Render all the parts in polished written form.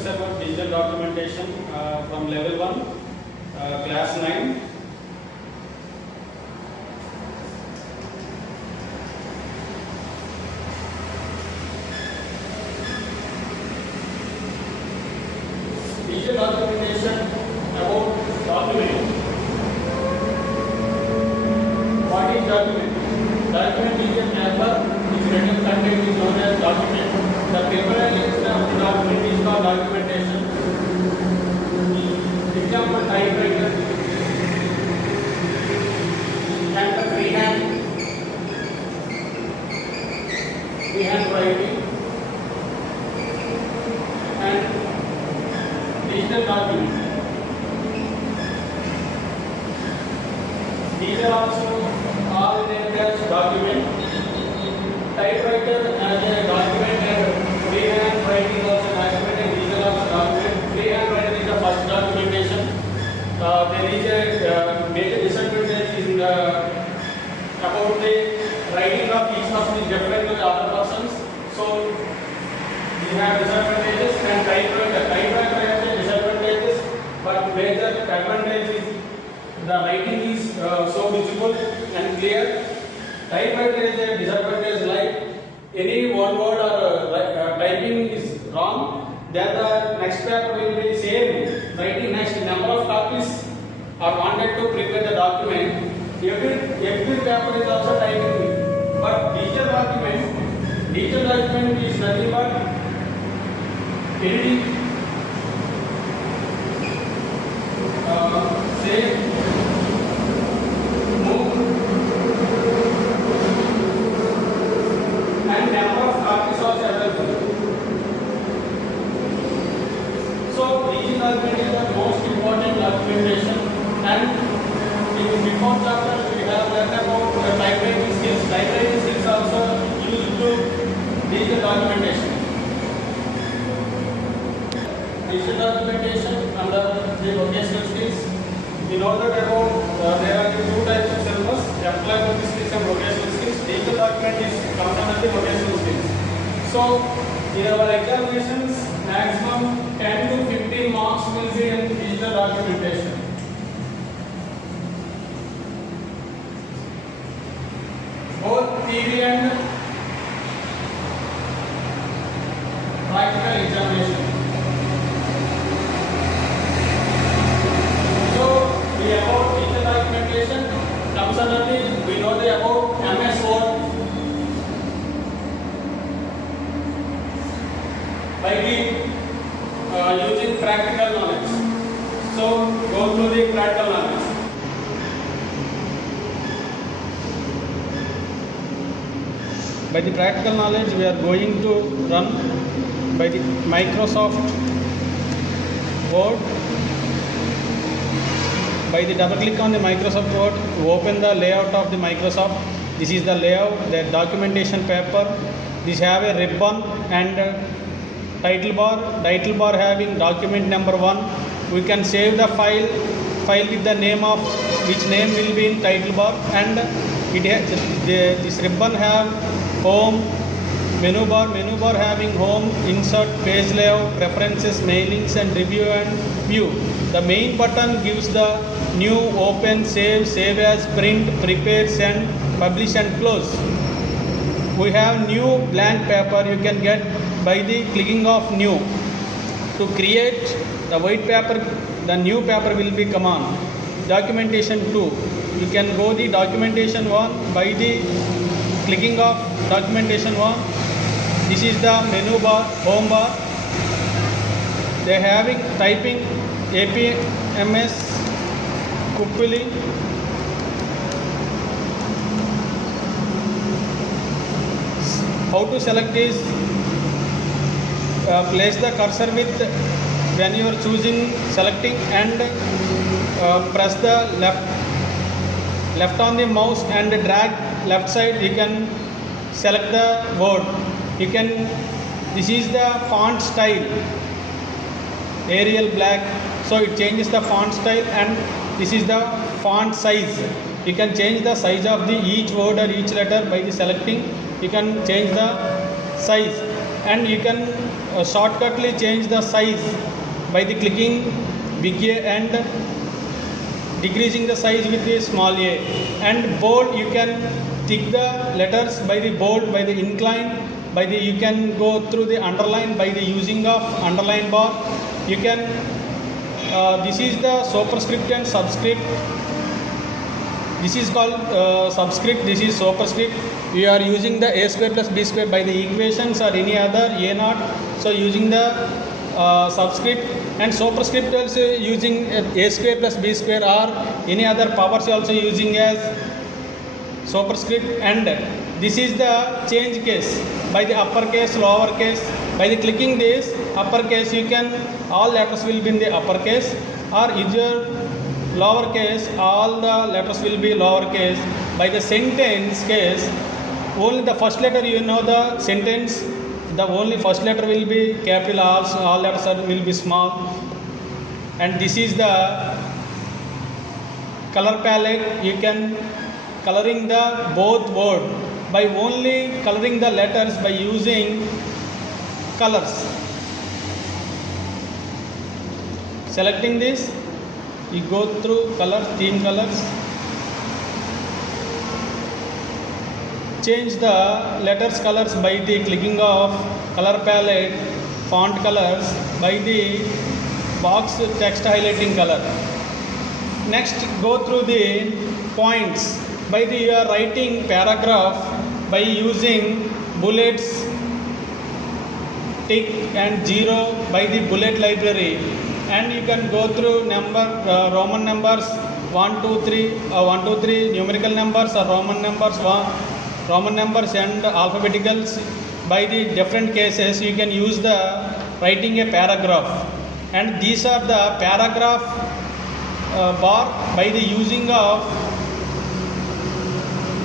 discuss about digital documentation from level 1, class 9. Digital documentation about document. What is document? Document is a paper which written content is known as document. The paper and length of the document is called documentation. Example: typewriter and the freehand writing and digital document. These are also all named as document. Typewriter as a document and freehand writing also document and digital also document. Freehand writing is the first documentation. There is a major disadvantage in about the writing of each person is different to the other persons. So we have disadvantages and typewriter has a disadvantages, but major advantage is the writing is so visible and clear. Typewriter is a disadvantage like any one word or typing is wrong, then the next paper will be same writing next number of copies are wanted to prepare the document. Every paper is also typing, but digital document is nothing but editing, save, move, and number of copies also available. So digital document is the most important documentation, and in before chapter we have learned about the typewriting skills. Typewriting skills also used to digital documentation. Digital documentation under the vocational skills. We know that about there are two types of syllabus: employment skills and vocational skills. Digital document is comes under the vocational skills. So in our examinations, maximum 10 to 15 marks will be in digital documentation. Both theory and practical examination. So we about digital documentation comes under the we know the about MS Word by the using practical knowledge. So go through the practical knowledge. By the practical knowledge, we are going to run by the Microsoft Word. By the double click on the Microsoft Word, open the layout of the Microsoft. This is the layout, the documentation paper. This have a ribbon and title bar. Title bar having document number 1. We can save the file with the name of which name will be in title bar, and it has this ribbon have home, menu bar having home, insert, page layout, preferences, mailings and review and view. The main button gives the new, open, save as, print, prepare, send, publish and close. We have new blank paper you can get by the clicking of new. To create the white paper, the new paper will be come on. Documentation 2. You can go the documentation 1 by the clicking of documentation 1. This is the menu bar, home bar. They are having typing APMS Kupili. How to select is place the cursor with when you are choosing selecting and press the left on the mouse and drag left side. You can select the word. You can. This is the font style, Arial black. So it changes the font style, and this is the font size. You can change the size of the each word or each letter by the selecting. You can change the size, and you can shortcutly change the size by the clicking big A and decreasing the size with the small a. And bold, you can tick the letters by the bold, by the incline, by the you can go through the underline by the using of underline bar. You can this is the superscript and subscript. This is called subscript, this is superscript. We are using the a square plus b square by the equations or any other a naught. So using the subscript, and superscript also using a square plus b square or any other powers also using as superscript. And this is the change case by the uppercase, lowercase. By the clicking this uppercase, you can all letters will be in the uppercase, or either lowercase, all the letters will be lowercase. By the sentence case, only the first letter, you know the sentence, the only first letter will be capital, all letters will be small. And this is the color palette. You can coloring the both word by only coloring the letters by using colors. Selecting this, you go through colors, theme colors, change the letters colors by the clicking of color palette, font colors by the box text highlighting color. Next, go through the points by the you are writing paragraph by using bullets, tick and zero by the bullet library. And you can go through number Roman numbers 1 2 3 1 2 3 numerical numbers or Roman numbers and alphabeticals. By the different cases, you can use the writing a paragraph, and these are the paragraph bar by the using of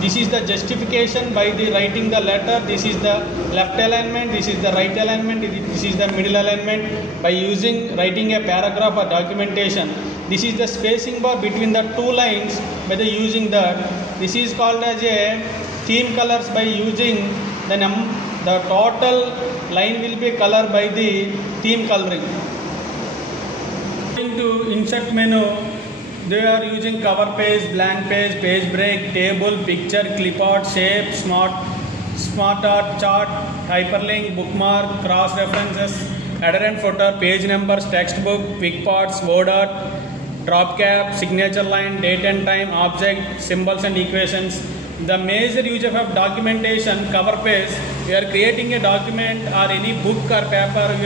this is the justification by the writing the letter. This is the left alignment, this is the right alignment, this is the middle alignment by using writing a paragraph or documentation. This is the spacing bar between the two lines by the using that. This is called as a theme colors by using the total line will be colored by the theme coloring. Going to insert menu, they are using cover page, blank page, page break, table, picture, clip art, shape, smart art, chart, hyperlink, bookmark, cross references, header and footer, page numbers, textbook, quick parts, word art, drop cap, signature line, date and time, object, symbols and equations. The major use of documentation, cover page. We are creating a document or any book or paper,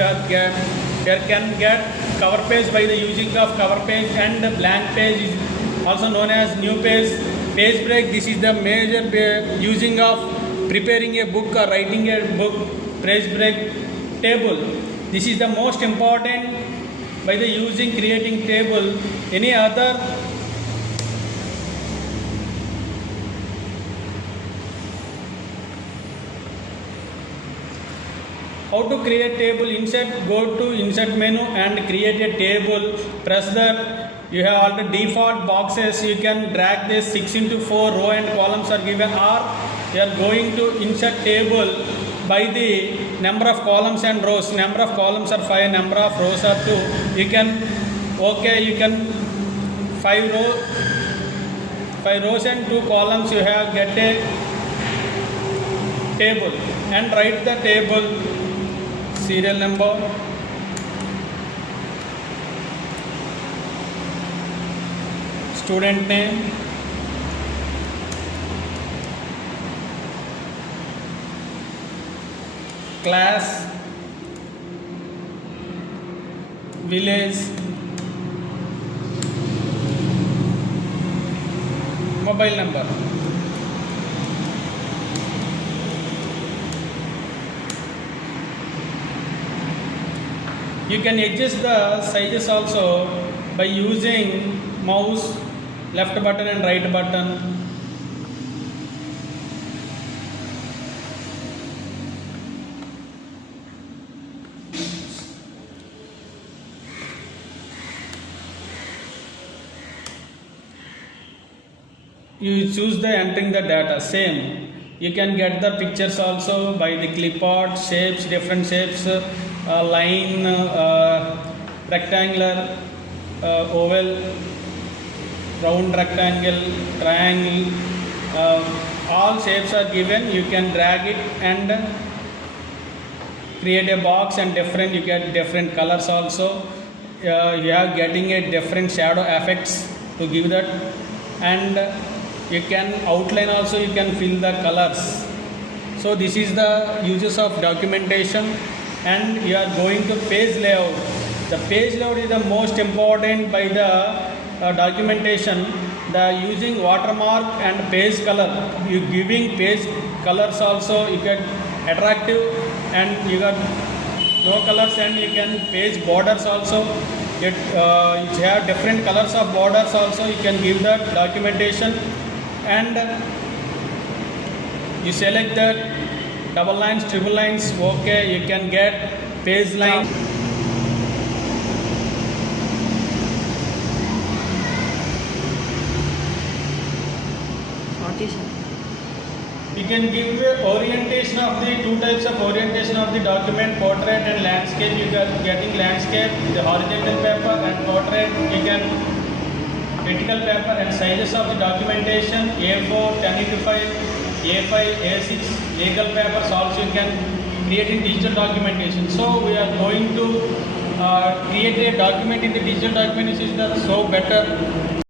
we can get cover page by the using of cover page, and blank page is also known as new page. Page break, this is the major using of preparing a book or writing a book. Page break. Table, this is the most important by the using creating table. Any other how to create table? Insert, go to insert menu and create a table. Press that. You have all the default boxes. You can drag this 6x4 row and columns are given, or you are going to insert table by the number of columns and rows. Number of columns are 5, number of rows are 2. You can you can 5 rows and 2 columns. You have get a table and write the table. Serial number, student name, class, village, mobile number. You can adjust the sizes also by using mouse, left button and right button. You choose the entering the data, same. You can get the pictures also by the clip art, shapes, different shapes. line, rectangular, oval, round rectangle, triangle, all shapes are given. You can drag it and create a box, and different, you get different colors also. You are getting a different shadow effects to give that, and you can outline also, you can fill the colors. So this is the uses of documentation. And you are going to page layout. The page layout is the most important by the documentation. The using watermark and page color, you giving page colors also, you get attractive, and you got no colors, and you can page borders also get you have different colors of borders also, you can give that documentation. And you select that double lines, triple lines, okay, you can get page line. You can give a orientation of the two types of orientation of the document, portrait and landscape. You are getting landscape, the horizontal paper, and portrait. You can vertical paper, and sizes of the documentation A4, 10:5, A5, A6, legal papers also you can create in digital documentation. So we are going to create a document in the digital documentation is so better.